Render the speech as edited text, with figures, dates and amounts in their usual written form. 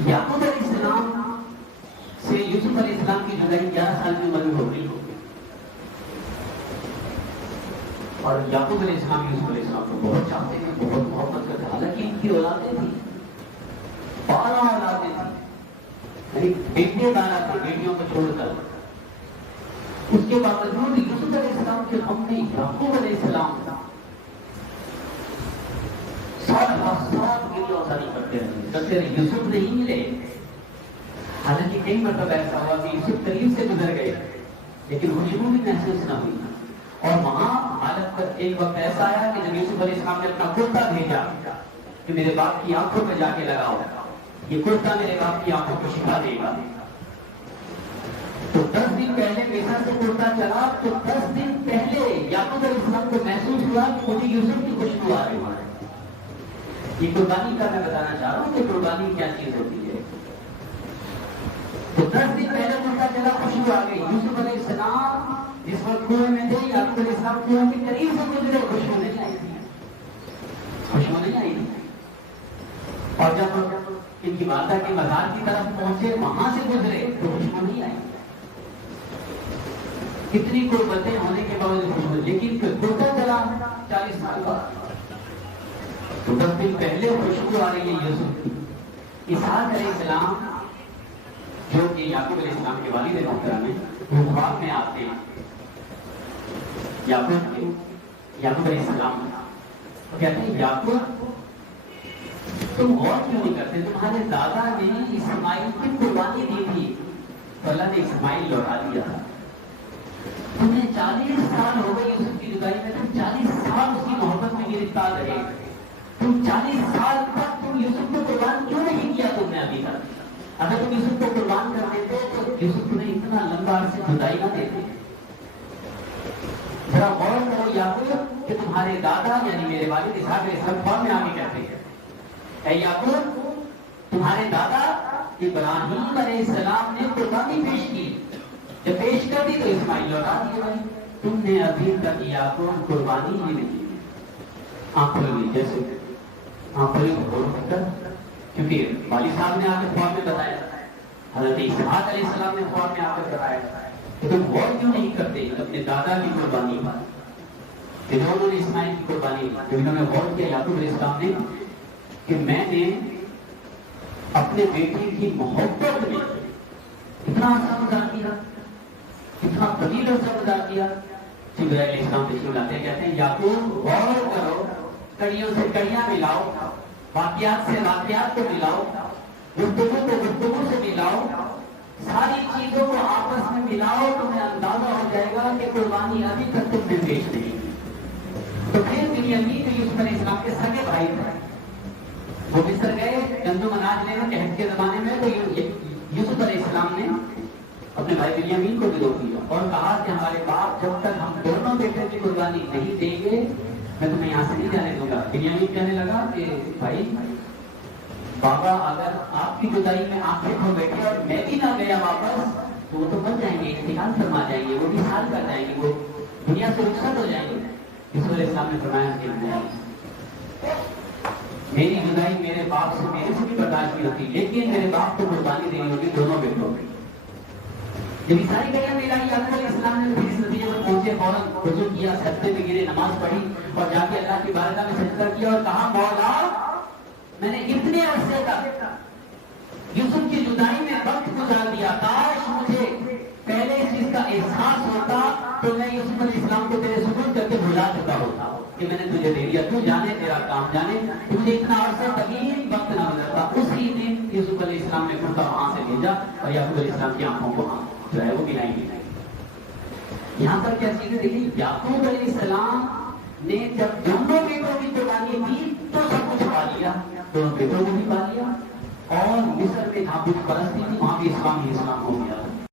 یعقوب علیہ السلام سے یوسف علیہ السلام کی جدائی 11 سال کی عمر میں ہو گئی، اور یعقوب علیہ السلام یوسف علیہ السلام کو بہت چاہتے ہیں، بہت محبت کرتے ہیں، حالانکہ ان کی اولادیں تھیں، 12 اولادیں تھیں، یعنی بیٹے 12 تھے بیٹیوں کو چھوڑ کر، اس کے باوجود یوسف علیہ السلام کے غم میں یعقوب علیہ السلام گریہ کرتے رہے، یوسف نہیں ملے، حالانکہ کئی مرتبہ ایسا ہوا کہ یوسف قریب سے گزر گئے لیکن خوشبو بھی محسوس نہ ہوئی، اور وہاں حالت پر ایک وقت ایسا آیا کہ جب یوسف علیہ السلام نے اپنا کرتا بھیجا کہ میرے باپ کی آنکھوں میں جا کے لگاؤ، یہ کرتا میرے باپ کی آنکھوں کو شفا دے گا، تو 10 دن پہلے پیسہ سے کرتا چلا، تو 10 دن پہلے یعقوب علیہ السلام کو محسوس ہوا کہ مجھے یوسف کی خوشبو آ رہی ہے۔ یہ قربانی کا میں بتانا چاہ رہا ہوں کہ قربانی کیا چیز ہوتی ہے۔ تو 10 دن پہلے کرتا چلا، خوشبو آ گئی، یوسف علیہ السلام جس وقت کنویں میں تھے، یعقوب علیہ السلام کنویں کے قریب سے گزرے، خوشبو نہیں آئی تھی، خوشبو نہیں آئی تھی، اور جب ان کی والدہ کے مزار کی طرف پہنچے، وہاں سے گزرے تو خوشبو نہیں آئی، کتنی قربتیں ہونے کے باوجود خوشبو، لیکن پھر گزرتا چلا 40 سال بعد، تو 10 دن پہلے خوشبو آ رہی ہے یوسف کی۔ اسحاق علیہ السلام جو کہ یعقوب علیہ السلام کے والد محترم ہیں، وہ خواب میں آتے ہیں یعقوب علیہ السلام، وہ کہتے ہیں یعقوب تم غور کیوں نہیں کرتے، تمہارے دادا نے اسماعیل کی قربانی دی تھی تو اللہ نے اسماعیل لوٹا دیا تھا، تمہیں 40 سال ہو گئے یوسف کی جدائی میں، تم 40 سال اس کی محبت میں گرفتار رہے، تم 40 سال تک تم یوسف کو قربان کیوں نہیں کیا تم نے ابھی تک؟ اگر تم یوسف کو قربان کر دیتے تو یوسف تمہیں اتنا لمبا عرصے جدائی نہ دیتے۔ ذرا غور کرو یعقوب کہ تمہارے دادا یعنی میرے والد اسحاق علیہ السلام خواب میں آ کے کہتے ہیں، اے یعقوب تمہارے دادا ابراہیم علیہ السلام نے قربانی پیش کی، جب پیش کر دی تو اسماعیل لوٹا دیا، تم نے ابھی تک یعقوب قربانی ہی نہیں کی۔ آنکھوں میں جیسے آنکھوں میں غور کر، کیونکہ والد صاحب نے آ کے خواب میں بتایا، حضرت اسحاق علیہ السلام نے خواب میں آ کر بتایا کہ تم غور کیوں نہیں کرتے اپنے دادا کی قربانی پر، کہ جو انہوں نے اسماعیل کی قربانی کی، انہوں نے غور کیا یعقوب علیہ السلام نے کہ میں نے اپنے بیٹے کی محبت میں اتنا عرصہ گزار دیا، اتنا طویل عرصہ گزار دیا۔ جبرائیل علیہ السلام تشریف لاتے ہیں، کہتے ہیں یعقوب غور کرو، کڑیوں سے کڑیاں ملاؤ، واقعات سے واقعات کو ملاؤ، گفتگو کو گفتگو سے ملاؤ، ساری چیزوں کو آپس میں ملاؤ، تمہیں اندازہ ہو جائے گا کہ قربانی ابھی تک تم نے پیش نہیں کی۔ تو پھر بنیامین جو یوسف علیہ السلام کے سگے بھائی تھے، وہ مصر گئے گندم اناج لینے کہت کے زمانے میں، تو یوسف علیہ السلام نے اپنے بھائی بنیامین کو بھی روک دیا اور کہا کہ ہمارے باپ جب تک ہم دونوں بیٹے کی قربانی نہیں دیں گے میں تمہیں یہاں سے نہیں جانے دوں گا۔ بنیامین کہنے لگا کہ بھائی بابا اگر آپ کی جدائی میں آنکھیں کھو بیٹھے اور میں بھی نہ گیا واپس تو وہ تو بچ جائیں گے، انتقال فرما جائیں گے، وہ بھی حال کر جائیں گے، وہ دنیا سے رخصت ہو جائیں گے۔ یوسف علیہ السلام نے فرمایا کہ نہیں، میری جدائی میرے باپ سے میرے سے بھی برداشت نہیں ہوتی، لیکن میرے باپ کو قربانی دینی ہوگی دونوں بیٹوں کی۔ جب ساری گئے ملائی یعقوب علیہ السلام نے پھر اس نتیجے پر پہنچے، فوراً وضو کیا، سجدے میں گرے، نماز پڑھی اور جا کے اللہ کی بارگاہ میں سجدہ کیا اور کہا مولا میں نے اتنے عرصے تک یوسف کی جدائی میں وقت گزار دیا، کاش مجھے پہلے اس چیز کا احساس ہوتا تو میں یوسف علیہ السلام کو تیرے سپرد کر کے بھلا چکا ہوتا کہ میں نے تجھے دے دیا، تو جانے تیرا کام جانے، مجھے اتنا عرصہ طویل وقت نہ گزرتا۔ اسی دن یوسف علیہ السلام نے کرتا وہاں سے بھیجا اور یعقوب علیہ السلام کی آنکھوں کو جو ہے وہ بنائی گئی۔ یہاں پر کیا چیزیں دیکھیں، یعقوب علیہ السلام نے جب دونوں بیٹوں کی قربانی دی تو سب کچھ پا لیا، دونوں بیٹوں کو بھی پا لیا، اور مصر میں جہاں بت پرستی تھی وہاں بھی اسلام ہی اسلام